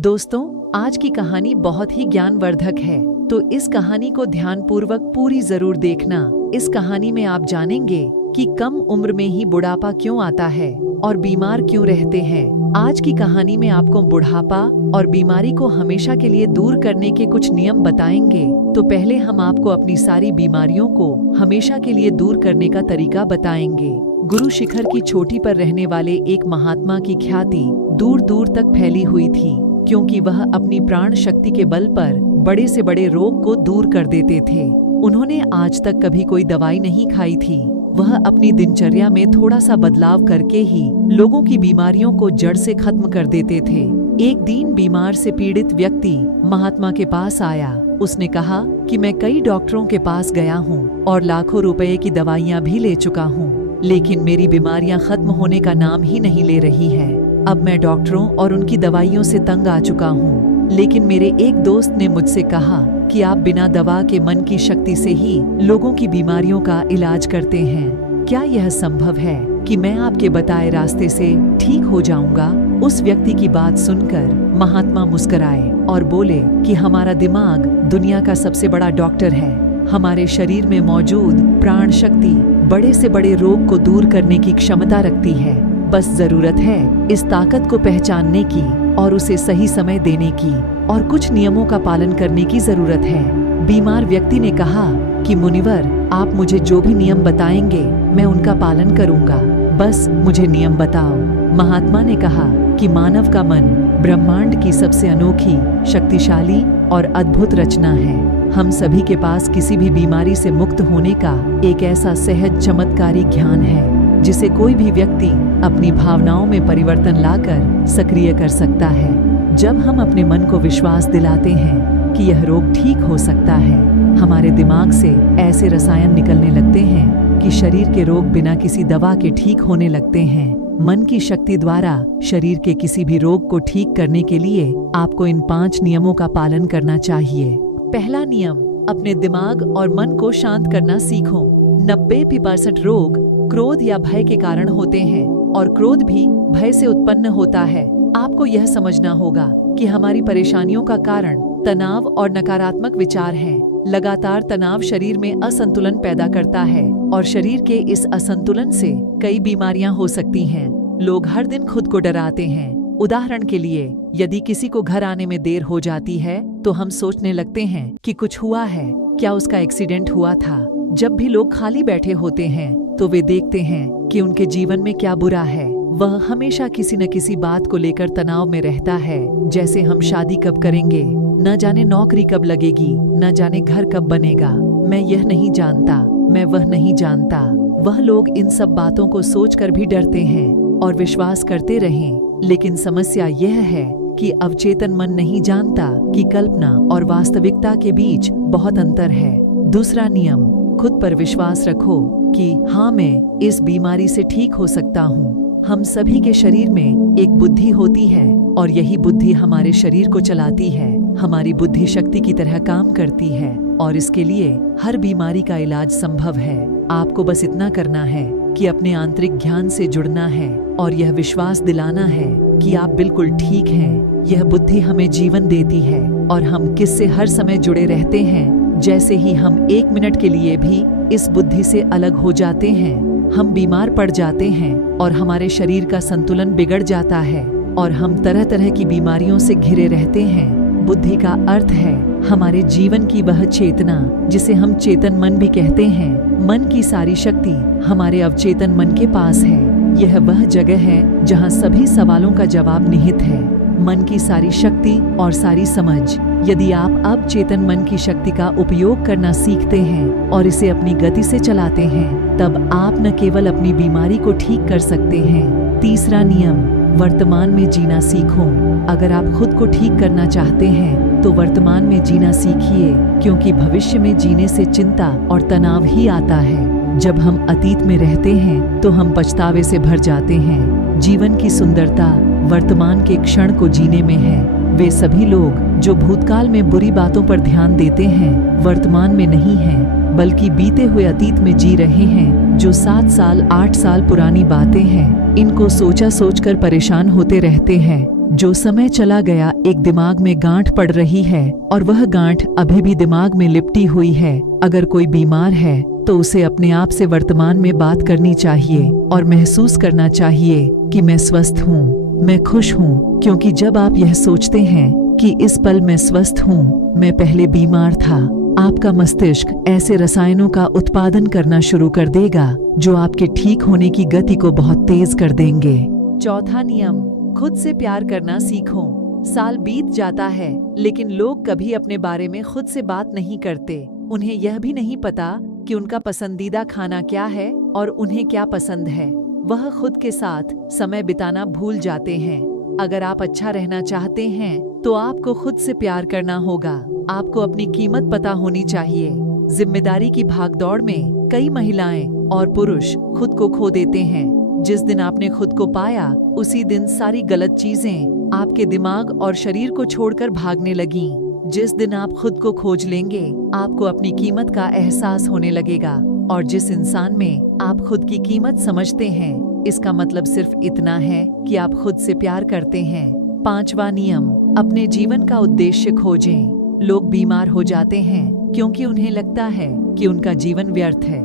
दोस्तों, आज की कहानी बहुत ही ज्ञानवर्धक है, तो इस कहानी को ध्यानपूर्वक पूरी जरूर देखना। इस कहानी में आप जानेंगे कि कम उम्र में ही बुढ़ापा क्यों आता है और बीमार क्यों रहते हैं। आज की कहानी में आपको बुढ़ापा और बीमारी को हमेशा के लिए दूर करने के कुछ नियम बताएंगे। तो पहले हम आपको अपनी सारी बीमारियों को हमेशा के लिए दूर करने का तरीका बताएंगे। गुरु शिखर की चोटी पर रहने वाले एक महात्मा की ख्याति दूर दूर तक फैली हुई थी, क्योंकि वह अपनी प्राण शक्ति के बल पर बड़े से बड़े रोग को दूर कर देते थे। उन्होंने आज तक कभी कोई दवाई नहीं खाई थी। वह अपनी दिनचर्या में थोड़ा सा बदलाव करके ही लोगों की बीमारियों को जड़ से खत्म कर देते थे। एक दिन बीमार से पीड़ित व्यक्ति महात्मा के पास आया। उसने कहा कि मैं कई डॉक्टरों के पास गया हूँ और लाखों रुपए की दवाइयाँ भी ले चुका हूँ, लेकिन मेरी बीमारियां खत्म होने का नाम ही नहीं ले रही है। अब मैं डॉक्टरों और उनकी दवाइयों से तंग आ चुका हूँ। लेकिन मेरे एक दोस्त ने मुझसे कहा कि आप बिना दवा के मन की शक्ति से ही लोगों की बीमारियों का इलाज करते हैं। क्या यह संभव है कि मैं आपके बताए रास्ते से ठीक हो जाऊंगा? उस व्यक्ति की बात सुनकर महात्मा मुस्कुराए और बोले कि हमारा दिमाग दुनिया का सबसे बड़ा डॉक्टर है। हमारे शरीर में मौजूद प्राण शक्ति बड़े से बड़े रोग को दूर करने की क्षमता रखती है। बस जरूरत है इस ताकत को पहचानने की और उसे सही समय देने की, और कुछ नियमों का पालन करने की जरूरत है। बीमार व्यक्ति ने कहा कि मुनिवर, आप मुझे जो भी नियम बताएंगे मैं उनका पालन करूंगा, बस मुझे नियम बताओ। महात्मा ने कहा कि मानव का मन ब्रह्मांड की सबसे अनोखी, शक्तिशाली और अद्भुत रचना है। हम सभी के पास किसी भी बीमारी से मुक्त होने का एक ऐसा सहज चमत्कारी ज्ञान है जिसे कोई भी व्यक्ति अपनी भावनाओं में परिवर्तन लाकर सक्रिय कर सकता है। जब हम अपने मन को विश्वास दिलाते हैं कि यह रोग ठीक हो सकता है, हमारे दिमाग से ऐसे रसायन निकलने लगते हैं कि शरीर के रोग बिना किसी दवा के ठीक होने लगते हैं। मन की शक्ति द्वारा शरीर के किसी भी रोग को ठीक करने के लिए आपको इन 5 नियमों का पालन करना चाहिए। पहला नियम, अपने दिमाग और मन को शांत करना सीखो। 90% रोग क्रोध या भय के कारण होते हैं और क्रोध भी भय से उत्पन्न होता है। आपको यह समझना होगा कि हमारी परेशानियों का कारण तनाव और नकारात्मक विचार हैं। लगातार तनाव शरीर में असंतुलन पैदा करता है और शरीर के इस असंतुलन से कई बीमारियां हो सकती हैं। लोग हर दिन खुद को डराते हैं। उदाहरण के लिए, यदि किसी को घर आने में देर हो जाती है तो हम सोचने लगते हैं कि कुछ हुआ है, क्या उसका एक्सीडेंट हुआ था। जब भी लोग खाली बैठे होते हैं तो वे देखते हैं कि उनके जीवन में क्या बुरा है। वह हमेशा किसी न किसी बात को लेकर तनाव में रहता है, जैसे हम शादी कब करेंगे, न जाने नौकरी कब लगेगी, न जाने घर कब बनेगा, मैं यह नहीं जानता, मैं वह नहीं जानता। वह लोग इन सब बातों को सोचकर भी डरते हैं और विश्वास करते रहें। लेकिन समस्या यह है कि अवचेतन मन नहीं जानता कि कल्पना और वास्तविकता के बीच बहुत अंतर है। दूसरा नियम, खुद पर विश्वास रखो कि हाँ, मैं इस बीमारी से ठीक हो सकता हूँ। हम सभी के शरीर में एक बुद्धि होती है और यही बुद्धि हमारे शरीर को चलाती है। हमारी बुद्धि शक्ति की तरह काम करती है और इसके लिए हर बीमारी का इलाज संभव है। आपको बस इतना करना है कि अपने आंतरिक ज्ञान से जुड़ना है और यह विश्वास दिलाना है कि आप बिल्कुल ठीक हैं। यह बुद्धि हमें जीवन देती है और हम किससे हर समय जुड़े रहते हैं। जैसे ही हम 1 मिनट के लिए भी इस बुद्धि से अलग हो जाते हैं, हम बीमार पड़ जाते हैं और हमारे शरीर का संतुलन बिगड़ जाता है और हम तरह तरह की बीमारियों से घिरे रहते हैं। बुद्धि का अर्थ है हमारे जीवन की वह चेतना जिसे हम चेतन मन भी कहते हैं। मन की सारी शक्ति हमारे अवचेतन मन के पास है। यह वह जगह है जहाँ सभी सवालों का जवाब निहित है। मन की सारी शक्ति और सारी समझ। यदि आप अब चेतन मन की शक्ति का उपयोग करना सीखते हैं और इसे अपनी गति से चलाते हैं, तब आप न केवल अपनी बीमारी को ठीक कर सकते हैं। तीसरा नियम, वर्तमान में जीना सीखो। अगर आप खुद को ठीक करना चाहते हैं तो वर्तमान में जीना सीखिए, क्योंकि भविष्य में जीने से चिंता और तनाव ही आता है। जब हम अतीत में रहते हैं तो हम पछतावे से भर जाते हैं। जीवन की सुंदरता वर्तमान के क्षण को जीने में है। वे सभी लोग जो भूतकाल में बुरी बातों पर ध्यान देते हैं, वर्तमान में नहीं हैं, बल्कि बीते हुए अतीत में जी रहे हैं। जो 7 साल 8 साल पुरानी बातें हैं, इनको सोचकर परेशान होते रहते हैं। जो समय चला गया एक दिमाग में गांठ पड़ रही है और वह गांठ अभी भी दिमाग में लिपटी हुई है। अगर कोई बीमार है तो उसे अपने आप से वर्तमान में बात करनी चाहिए और महसूस करना चाहिए कि मैं स्वस्थ हूँ, मैं खुश हूँ, क्योंकि जब आप यह सोचते हैं कि इस पल मैं स्वस्थ हूँ, मैं पहले बीमार था, आपका मस्तिष्क ऐसे रसायनों का उत्पादन करना शुरू कर देगा जो आपके ठीक होने की गति को बहुत तेज कर देंगे। चौथा नियम, खुद से प्यार करना सीखो। साल बीत जाता है लेकिन लोग कभी अपने बारे में खुद से बात नहीं करते। उन्हें यह भी नहीं पता कि उनका पसंदीदा खाना क्या है और उन्हें क्या पसंद है। वह खुद के साथ समय बिताना भूल जाते हैं। अगर आप अच्छा रहना चाहते हैं तो आपको खुद से प्यार करना होगा। आपको अपनी कीमत पता होनी चाहिए। जिम्मेदारी की भागदौड़ में कई महिलाएं और पुरुष खुद को खो देते हैं। जिस दिन आपने खुद को पाया उसी दिन सारी गलत चीजें आपके दिमाग और शरीर को छोड़कर भागने लगीं। जिस दिन आप खुद को खोज लेंगे आपको अपनी कीमत का एहसास होने लगेगा। और जिस इंसान में आप खुद की कीमत समझते हैं, इसका मतलब सिर्फ इतना है कि आप खुद से प्यार करते हैं। पांचवा नियम, अपने जीवन का उद्देश्य खोजें। लोग बीमार हो जाते हैं क्योंकि उन्हें लगता है कि उनका जीवन व्यर्थ है।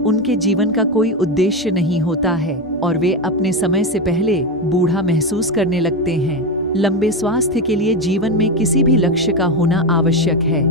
उनके जीवन का कोई उद्देश्य नहीं होता है और वे अपने समय से पहले बूढ़ा महसूस करने लगते हैं। लंबे स्वास्थ्य के लिए जीवन में किसी भी लक्ष्य का होना आवश्यक है।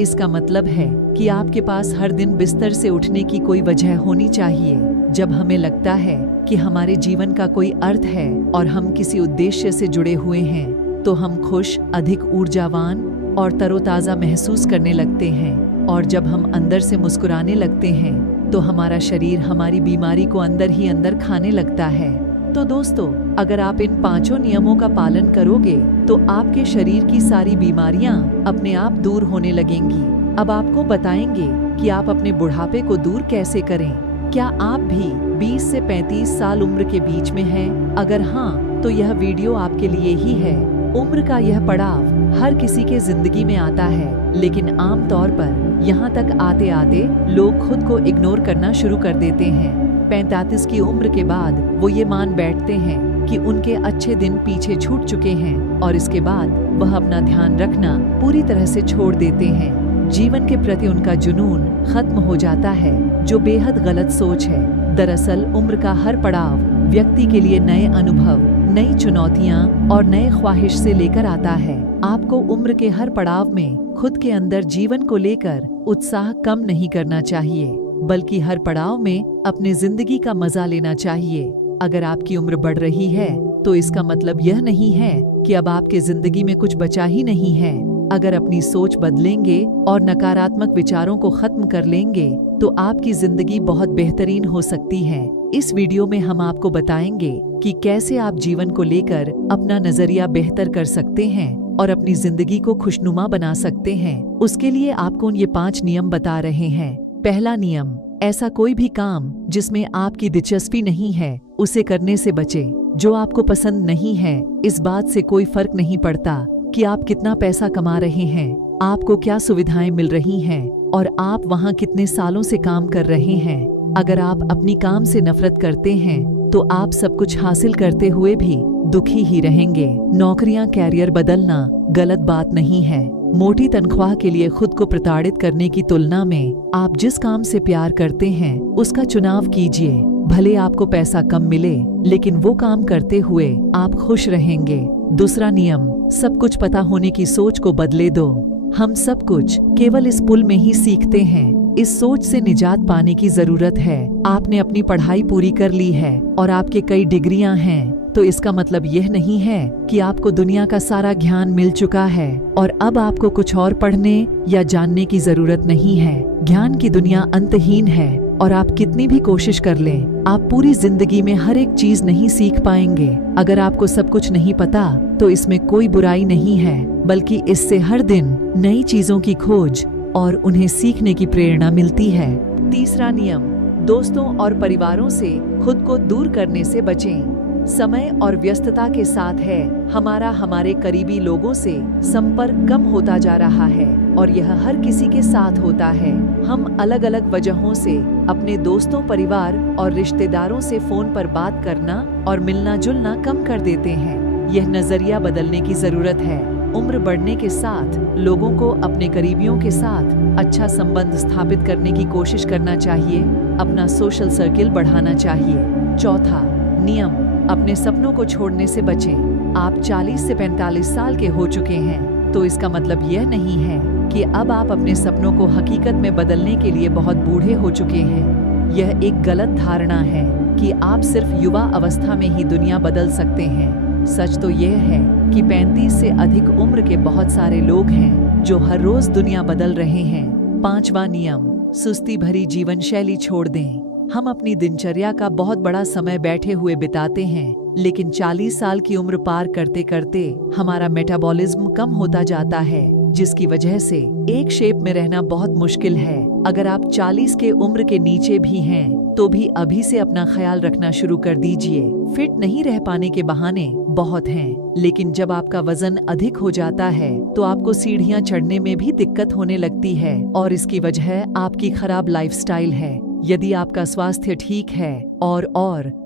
इसका मतलब है कि आपके पास हर दिन बिस्तर से उठने की कोई वजह होनी चाहिए। जब हमें लगता है कि हमारे जीवन का कोई अर्थ है और हम किसी उद्देश्य से जुड़े हुए हैं, तो हम खुश, अधिक ऊर्जावान और तरोताजा महसूस करने लगते हैं। और जब हम अंदर से मुस्कुराने लगते हैं तो हमारा शरीर हमारी बीमारी को अंदर ही अंदर खाने लगता है। तो दोस्तों, अगर आप इन पांचों नियमों का पालन करोगे तो आपके शरीर की सारी बीमारियां अपने आप दूर होने लगेंगी। अब आपको बताएंगे कि आप अपने बुढ़ापे को दूर कैसे करें। क्या आप भी 20 से 35 साल उम्र के बीच में हैं? अगर हाँ, तो यह वीडियो आपके लिए ही है। उम्र का यह पड़ाव हर किसी के जिंदगी में आता है, लेकिन आमतौर पर यहाँ तक आते आते लोग खुद को इग्नोर करना शुरू कर देते हैं। 35 की उम्र के बाद वो ये मान बैठते हैं कि उनके अच्छे दिन पीछे छूट चुके हैं और इसके बाद वह अपना ध्यान रखना पूरी तरह से छोड़ देते हैं। जीवन के प्रति उनका जुनून खत्म हो जाता है, जो बेहद गलत सोच है। दरअसल उम्र का हर पड़ाव व्यक्ति के लिए नए अनुभव, नई चुनौतियां और नए ख्वाहिश से लेकर आता है। आपको उम्र के हर पड़ाव में खुद के अंदर जीवन को लेकर उत्साह कम नहीं करना चाहिए, बल्कि हर पड़ाव में अपने जिंदगी का मजा लेना चाहिए। अगर आपकी उम्र बढ़ रही है तो इसका मतलब यह नहीं है कि अब आपके जिंदगी में कुछ बचा ही नहीं है। अगर अपनी सोच बदलेंगे और नकारात्मक विचारों को खत्म कर लेंगे तो आपकी जिंदगी बहुत बेहतरीन हो सकती है। इस वीडियो में हम आपको बताएंगे कि कैसे आप जीवन को लेकर अपना नजरिया बेहतर कर सकते हैं और अपनी जिंदगी को खुशनुमा बना सकते हैं। उसके लिए आपको ये 5 नियम बता रहे हैं। पहला नियम, ऐसा कोई भी काम जिसमें आपकी दिलचस्पी नहीं है उसे करने से बचें। जो आपको पसंद नहीं है, इस बात से कोई फर्क नहीं पड़ता कि आप कितना पैसा कमा रहे हैं, आपको क्या सुविधाएं मिल रही हैं और आप वहां कितने सालों से काम कर रहे हैं। अगर आप अपनी काम से नफरत करते हैं तो आप सब कुछ हासिल करते हुए भी दुखी ही रहेंगे। नौकरियां, कैरियर बदलना गलत बात नहीं है। मोटी तनख्वाह के लिए खुद को प्रताड़ित करने की तुलना में आप जिस काम से प्यार करते हैं उसका चुनाव कीजिए। भले आपको पैसा कम मिले, लेकिन वो काम करते हुए आप खुश रहेंगे। दूसरा नियम, सब कुछ पता होने की सोच को बदले दो। हम सब कुछ केवल इस पुल में ही सीखते हैं। इस सोच से निजात पाने की जरूरत है। आपने अपनी पढ़ाई पूरी कर ली है और आपके कई डिग्रियां हैं, तो इसका मतलब यह नहीं है कि आपको दुनिया का सारा ज्ञान मिल चुका है और अब आपको कुछ और पढ़ने या जानने की जरूरत नहीं है। ज्ञान की दुनिया अंतहीन है और आप कितनी भी कोशिश कर लें, आप पूरी जिंदगी में हर एक चीज नहीं सीख पाएंगे। अगर आपको सब कुछ नहीं पता तो इसमें कोई बुराई नहीं है, बल्कि इससे हर दिन नई चीजों की खोज और उन्हें सीखने की प्रेरणा मिलती है। तीसरा नियम, दोस्तों और परिवारों से खुद को दूर करने से बचें। समय और व्यस्तता के साथ है हमारे करीबी लोगों से संपर्क कम होता जा रहा है और यह हर किसी के साथ होता है। हम अलग अलग वजहों से अपने दोस्तों, परिवार और रिश्तेदारों से फोन पर बात करना और मिलना जुलना कम कर देते हैं। यह नजरिया बदलने की जरूरत है। उम्र बढ़ने के साथ लोगों को अपने करीबियों के साथ अच्छा संबंध स्थापित करने की कोशिश करना चाहिए। अपना सोशल सर्किल बढ़ाना चाहिए। चौथा नियम, अपने सपनों को छोड़ने से बचें। आप 40 से 45 साल के हो चुके हैं तो इसका मतलब यह नहीं है कि अब आप अपने सपनों को हकीकत में बदलने के लिए बहुत बूढ़े हो चुके हैं। यह एक गलत धारणा है कि आप सिर्फ युवा अवस्था में ही दुनिया बदल सकते हैं। सच तो यह है कि 35 से अधिक उम्र के बहुत सारे लोग हैं जो हर रोज दुनिया बदल रहे हैं। पांचवा नियम, सुस्ती भरी जीवन शैली छोड़ दें। हम अपनी दिनचर्या का बहुत बड़ा समय बैठे हुए बिताते हैं, लेकिन 40 साल की उम्र पार करते करते हमारा मेटाबॉलिज्म कम होता जाता है, जिसकी वजह से एक शेप में रहना बहुत मुश्किल है। अगर आप 40 के उम्र के नीचे भी हैं तो भी अभी से अपना ख्याल रखना शुरू कर दीजिए। फिट नहीं रह पाने के बहाने बहुत हैं, लेकिन जब आपका वजन अधिक हो जाता है तो आपको सीढ़ियां चढ़ने में भी दिक्कत होने लगती है और इसकी वजह आपकी खराब लाइफस्टाइल है। यदि आपका स्वास्थ्य ठीक है और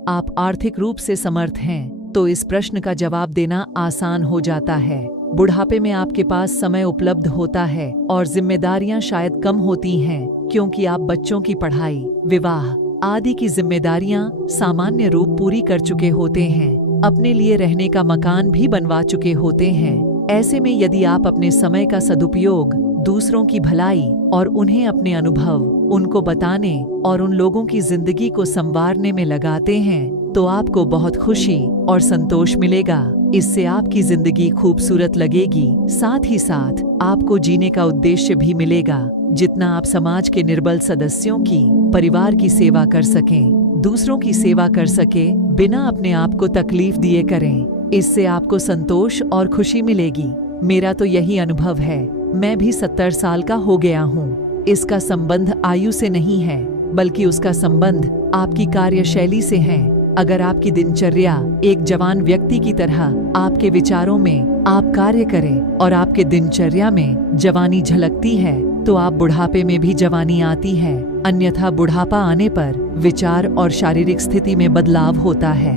आप आर्थिक रूप से समर्थ हैं तो इस प्रश्न का जवाब देना आसान हो जाता है। बुढ़ापे में आपके पास समय उपलब्ध होता है और जिम्मेदारियां शायद कम होती हैं, क्योंकि आप बच्चों की पढ़ाई, विवाह आदि की जिम्मेदारियां सामान्य रूप पूरी कर चुके होते हैं। अपने लिए रहने का मकान भी बनवा चुके होते हैं। ऐसे में यदि आप अपने समय का सदुपयोग दूसरों की भलाई और उन्हें अपने अनुभव उनको बताने और उन लोगों की जिंदगी को संवारने में लगाते हैं तो आपको बहुत खुशी और संतोष मिलेगा। इससे आपकी जिंदगी खूबसूरत लगेगी, साथ ही साथ आपको जीने का उद्देश्य भी मिलेगा। जितना आप समाज के निर्बल सदस्यों की, परिवार की सेवा कर सकें, दूसरों की सेवा कर सके बिना अपने आप को तकलीफ दिए करें, इससे आपको संतोष और खुशी मिलेगी। मेरा तो यही अनुभव है। मैं भी 70 साल का हो गया हूँ। इसका संबंध आयु से नहीं है, बल्कि उसका संबंध आपकी कार्यशैली से है। अगर आपकी दिनचर्या एक जवान व्यक्ति की तरह आपके विचारों में आप कार्य करें और आपके दिनचर्या में जवानी झलकती है तो आप बुढ़ापे में भी जवानी आती है। अन्यथा बुढ़ापा आने पर विचार और शारीरिक स्थिति में बदलाव होता है।